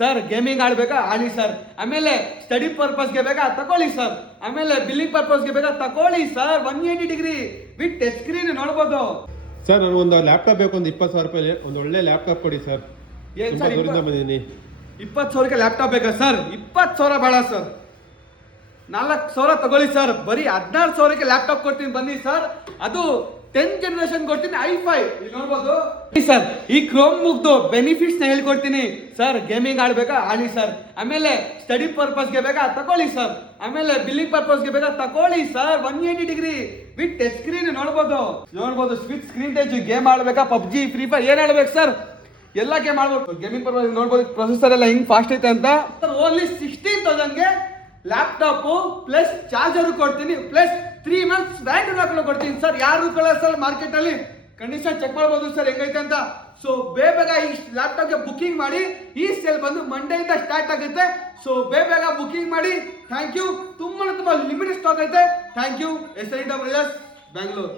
Sir gaming ಆಡ್ಬೇಕಾ ಆಡಿ sir. ಆಮೇಲೆ study ಪರ್ಪಸ್ಗೆ ಬೇಕಾ ತಗೊಳ್ಳಿ ಸರ್. ಆಮೇಲೆ ಬಿಲ್ಲಿಂಗ್ ಪರ್ಪಸ್ಗೆ ಬೇಕಾ ತಗೊಳ್ಳಿ sir. 180 degree with touch screen ನೋಡ್ಬೋದು ಸರ್. ನನಗೊಂದು ಲ್ಯಾಪ್ಟಾಪ್ ಬೇಕು, ಒಂದು 20,000 ರೂಪಾಯಿ ಒಂದು ಒಳ್ಳೆ ಲ್ಯಾಪ್ಟಾಪ್ ಕೊಡಿ ಸರ್. ಏನ್ ಸರ್ ದೂರದಿಂದ ಬಂದಿದ್ದೀನಿ. 20,000ಕ್ಕೆ ಲ್ಯಾಪ್ಟಾಪ್ ಬೇಕಾ ಸರ್? 20,000 ಬೇಡ ಸರ್, 4,000 ತಗೊಳ್ಳಿ ಸರ್. ಬರೀ 16,000ಕ್ಕೆ ಲ್ಯಾಪ್ಟಾಪ್ ಕೊಡ್ತೀನಿ ಬನ್ನಿ ಸರ್. ಅದು 10th ಜನರೇಷನ್ ಕೊಡ್ತೀನಿ, i5 ಇಲ್ಲಿ ನೋಡ್ಬೋದು ಸರ್. ಈ ಕ್ರೋಮ್ ಮುಗ್ದು ಬೆನಿಫಿಟ್ಸ್ ನ ಹೇಳ್ಕೊಡ್ತೀನಿ ಸರ್. ಗೇಮಿಂಗ್ ಆಡ್ಬೇಕಾ ಆಡಿ ಸರ್. ಆಮೇಲೆ ಸ್ಟಡಿ ಪರ್ಪಸ್ಗೆ ಬೇಕಾ ತಗೊಳ್ಳಿ ಸರ್. ಆಮೇಲೆ ಬಿಲ್ಲಿಂಗ್ ಪರ್ಪಸ್ಗೆ ಬೇಕಾ ತಗೊಳ್ಳಿ sir. 180 degree with touch screen ನೋಡ್ಬೋದು ಸ್ವಿಚ್ ಸ್ಕ್ರೀನ್ ಟಚ್. ಗೇಮ್ ಆಡ್ಬೇಕಾ, ಪಬ್ಜಿ, ಫ್ರೀ ಫೈರ್ ಏನ್ ಆಡ್ಬೇಕು ಸರ್? ಎಲ್ಲ ಗೇಮ್ ಆಡ್ಬೋದು. ಗೇಮಿಂಗ್ ಪರ್ಪಸ್ ನೋಡ್ಬೋದು ಪ್ರೊಸೆಸರ್ ಎಲ್ಲ ಹಿಂಗ್ ಫಾಸ್ಟ್ ಐತೆ ಅಂತ. ಓನ್ಲಿ 16,000ಗೆ ಲ್ಯಾಪ್ಟಾಪ್ ಪ್ಲಸ್ ಚಾರ್ಜರ್ ಕೊಡ್ತೀನಿ, ಪ್ಲಸ್ 3 months ವ್ಯಾರಂಟಿ ಕೊಡ್ತೀನಿ ಸರ್. ಯಾರು ಸರ್ ಮಾರ್ಕೆಟ್ ಅಲ್ಲಿ ಕಂಡೀಷನ್ ಚೆಕ್ ಮಾಡ್ಬೋದು ಸರ್ ಹೆಂಗೈತೆ ಅಂತ. ಸೊ ಬೇಗ ಈ ಲ್ಯಾಪ್ಟಾಪ್ಗೆ ಬುಕಿಂಗ್ ಮಾಡಿ. ಈ ಸೇಲ್ ಬಂದು ಮಂಡೆಯಿಂದ ಸ್ಟಾರ್ಟ್ ಆಗುತ್ತೆ. ಸೊ ಬೇಗ ಬುಕಿಂಗ್ ಮಾಡಿ. Thank you. ತುಂಬಾ ಲಿಮಿಟೆಡ್ ಸ್ಟಾಕ್ ಐತೆ. Thank you. SLE ಬ್ಯಾಂಗ್ಳೂರ್.